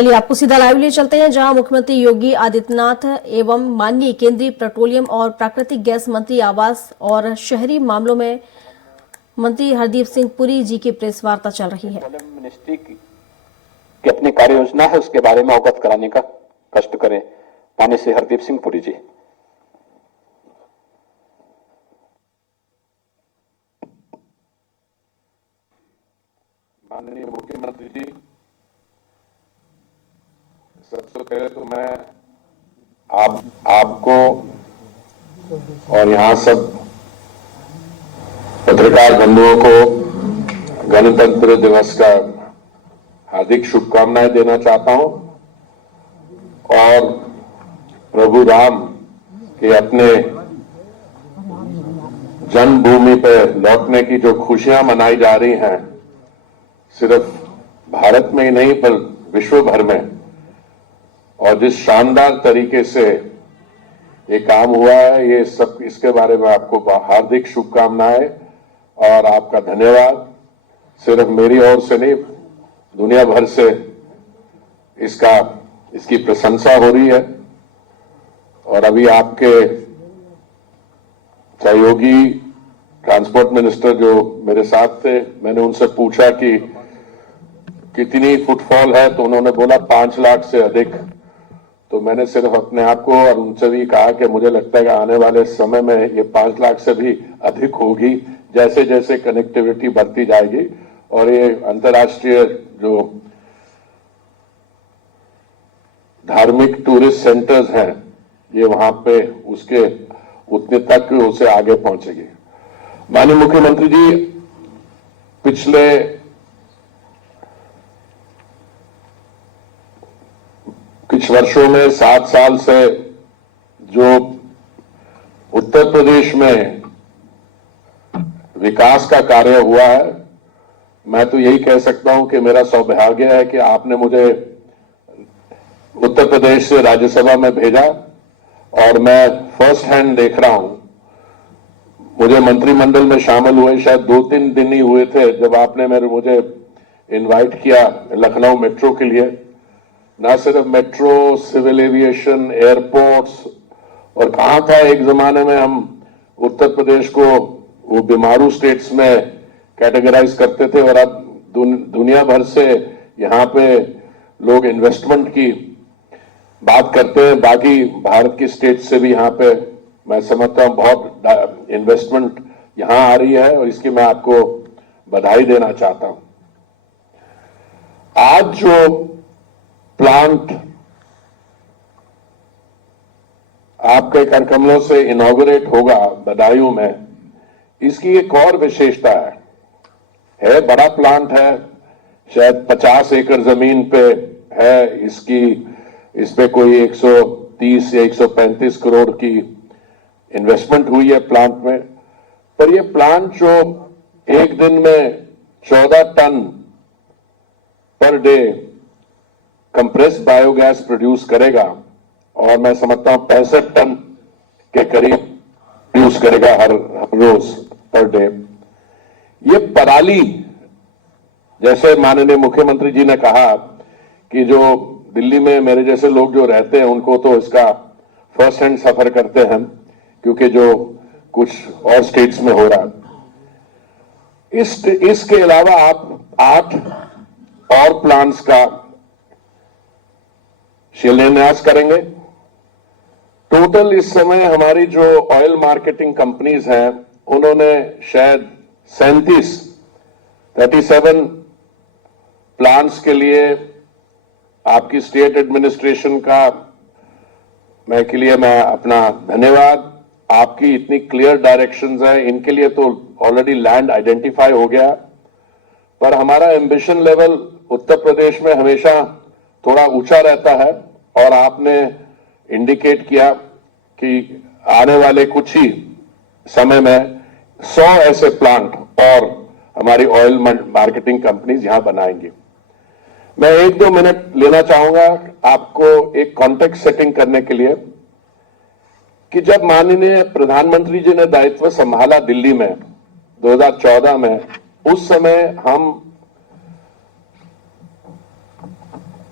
चलिए आपको सीधा लाइव ले चलते हैं, जहां मुख्यमंत्री योगी आदित्यनाथ एवं माननीय केंद्रीय पेट्रोलियम और प्राकृतिक गैस मंत्री आवास और शहरी मामलों में मंत्री हरदीप सिंह पुरी जी की प्रेस वार्ता चल रही है। मिनिस्ट्री की अपनी कार्य योजना है, उसके बारे में अवगत कराने का कष्ट करें माननीय श्री हरदीप सिंह पुरी जी। माननीय मुख्यमंत्री जी, सबसे पहले तो मैं आपको और यहां सब पत्रकार बंधुओं को गणतंत्र दिवस का हार्दिक शुभकामनाएं देना चाहता हूं और प्रभु राम के अपने जन्मभूमि पर लौटने की जो खुशियां मनाई जा रही हैं, सिर्फ भारत में ही नहीं पर विश्व भर में, और जिस शानदार तरीके से ये काम हुआ है, ये सब इसके बारे में आपको हार्दिक शुभकामनाएं और आपका धन्यवाद। सिर्फ मेरी ओर से नहीं, दुनिया भर से इसकी प्रशंसा हो रही है। और अभी आपके सहयोगी ट्रांसपोर्ट मिनिस्टर जो मेरे साथ थे, मैंने उनसे पूछा कि कितनी फुटफॉल है, तो उन्होंने बोला 5 लाख से अधिक। तो मैंने सिर्फ अपने आप को और उनसे भी कहा कि मुझे लगता है कि आने वाले समय में ये 5 लाख से भी अधिक होगी, जैसे जैसे कनेक्टिविटी बढ़ती जाएगी। और ये अंतर्राष्ट्रीय जो धार्मिक टूरिस्ट सेंटर्स हैं, ये वहां पे उसके उतने तक उसे आगे पहुंचेगी। माननीय मुख्यमंत्री जी, पिछले कुछ वर्षों में 7 साल से जो उत्तर प्रदेश में विकास का कार्य हुआ है, मैं तो यही कह सकता हूं कि मेरा सौभाग्य है कि आपने मुझे उत्तर प्रदेश से राज्यसभा में भेजा और मैं फर्स्ट हैंड देख रहा हूं। मुझे मंत्रिमंडल में शामिल हुए शायद 2-3 दिन ही हुए थे जब आपने मुझे इनवाइट किया लखनऊ मेट्रो के लिए। ना सिर्फ मेट्रो, सिविल एविएशन, एयरपोर्ट्स, और कहा था एक जमाने में हम उत्तर प्रदेश को वो बीमारू स्टेट्स में कैटेगराइज करते थे, और अब दुनिया भर से यहाँ पे लोग इन्वेस्टमेंट की बात करते हैं। बाकी भारत की स्टेट से भी यहाँ पे मैं समझता हूँ बहुत इन्वेस्टमेंट यहाँ आ रही है, और इसकी मैं आपको बधाई देना चाहता हूं। आज जो प्लांट आपके करकमलों से इनॉग्रेट होगा बदायूं में, इसकी एक और विशेषता है बड़ा प्लांट है, शायद 50 एकड़ जमीन पे है। इस पे कोई 130 या 135 करोड़ की इन्वेस्टमेंट हुई है प्लांट में। पर यह प्लांट जो एक दिन में 14 ton per day compress biogas produce करेगा, और मैं समझता हूं 65 टन के करीब प्रोड्यूस करेगा हर रोज पर डे। ये पराली, जैसे माननीय मुख्यमंत्री जी ने कहा कि जो दिल्ली में मेरे जैसे लोग जो रहते हैं उनको तो इसका फर्स्ट हैंड सफर करते हैं, क्योंकि जो कुछ और स्टेट्स में हो रहा है। इसके अलावा आप 8 और प्लांट्स का शिलान्यास करेंगे। टोटल इस समय हमारी जो ऑयल मार्केटिंग कंपनीज हैं, उन्होंने शायद 37 प्लांट्स के लिए आपकी स्टेट एडमिनिस्ट्रेशन का मैं अपना धन्यवाद। आपकी इतनी क्लियर डायरेक्शंस हैं, इनके लिए तो ऑलरेडी लैंड आइडेंटिफाई हो गया। पर हमारा एम्बिशन लेवल उत्तर प्रदेश में हमेशा थोड़ा ऊंचा रहता है, और आपने इंडिकेट किया कि आने वाले कुछ ही समय में 100 ऐसे प्लांट और हमारी ऑयल मार्केटिंग कंपनीज यहां बनाएंगी। मैं 1-2 मिनट लेना चाहूंगा आपको एक कॉन्टेक्स्ट सेटिंग करने के लिए कि जब माननीय प्रधानमंत्री जी ने दायित्व संभाला दिल्ली में 2014 में, उस समय हम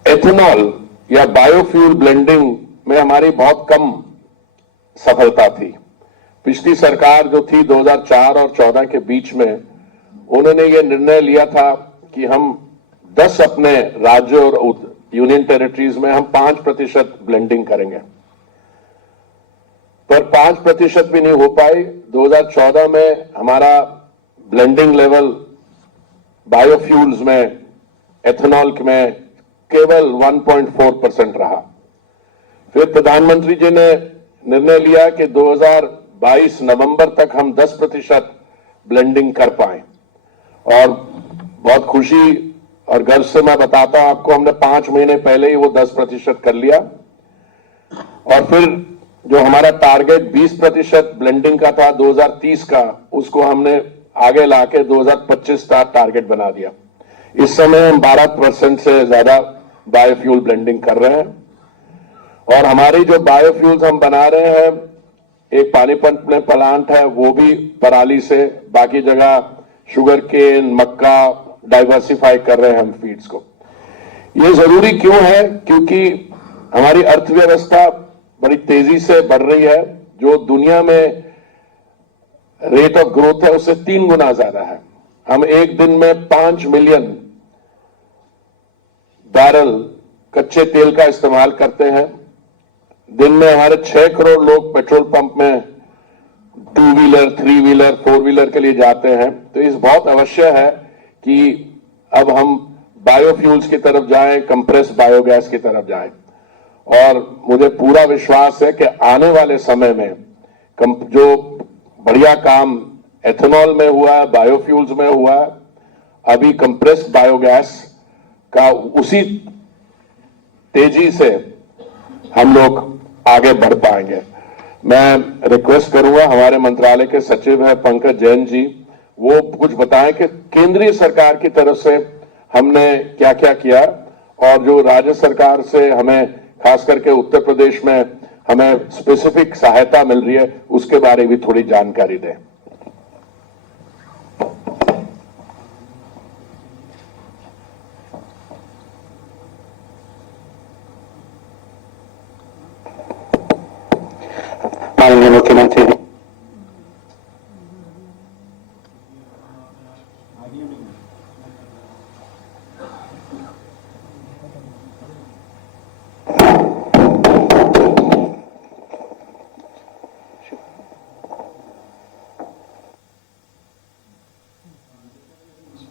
एथेनॉल या बायोफ्यूल ब्लेंडिंग में हमारी बहुत कम सफलता थी। पिछली सरकार जो थी 2004 और 14 के बीच में, उन्होंने ये निर्णय लिया था कि हम 10 अपने राज्यों और यूनियन टेरिटरीज में हम 5% ब्लेंडिंग करेंगे, पर 5% भी नहीं हो पाई। 2014 में हमारा ब्लेंडिंग लेवल बायोफ्यूल्स में, एथेनॉल में केवल 1.4% रहा। फिर प्रधानमंत्री जी ने निर्णय लिया कि 2022 नवंबर तक हम 10% ब्लेंडिंग कर पाए, और बहुत खुशी और गर्व से मैं बताता हूं आपको, हमने 5 महीने पहले ही वो 10% कर लिया। और फिर जो हमारा टारगेट 20% ब्लेंडिंग का था 2030 का, उसको हमने आगे लाके 2025 का टारगेट बना दिया। इस समय हम 12% से ज्यादा बायोफ्यूल ब्लेंडिंग कर रहे हैं। और हमारी जो बायोफ्यूल्स हम बना रहे हैं, एक पानीपत में प्लांट है, वो भी पराली से, बाकी जगह शुगर केन, मक्का डाइवर्सिफाई कर रहे हैं हम फीड्स को। ये जरूरी क्यों है? क्योंकि हमारी अर्थव्यवस्था बड़ी तेजी से बढ़ रही है। जो दुनिया में रेट ऑफ ग्रोथ है उससे 3 गुना ज्यादा है। हम एक दिन में 5 मिलियन बैरल कच्चे तेल का इस्तेमाल करते हैं। दिन में हमारे 6 करोड़ लोग पेट्रोल पंप में 2 व्हीलर, 3 व्हीलर, 4 व्हीलर के लिए जाते हैं। तो इस बहुत अवश्य है कि अब हम बायोफ्यूल्स की तरफ जाएं, कंप्रेस बायोगैस की तरफ जाएं। और मुझे पूरा विश्वास है कि आने वाले समय में जो बढ़िया काम एथेनॉल में हुआ है, बायोफ्यूल्स में हुआ है, अभी कंप्रेस बायोगैस का उसी तेजी से हम लोग आगे बढ़ पाएंगे। मैं रिक्वेस्ट करूंगा, हमारे मंत्रालय के सचिव है पंकज जैन जी, वो कुछ बताएं कि केंद्रीय सरकार की तरफ से हमने क्या क्या किया, और जो राज्य सरकार से हमें खास करके उत्तर प्रदेश में हमें स्पेसिफिक सहायता मिल रही है, उसके बारे में भी थोड़ी जानकारी दें। माननीय मुख्यमंत्री जी,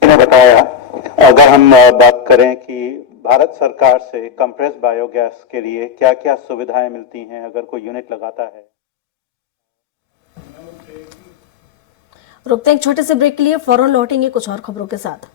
ने बताया, अगर हम बात करें कि भारत सरकार से कंप्रेस बायोगैस के लिए क्या क्या सुविधाएं मिलती हैं अगर कोई यूनिट लगाता है। रुकते हैं एक छोटे से ब्रेक के लिए, फौरन लौटेंगे कुछ और खबरों के साथ।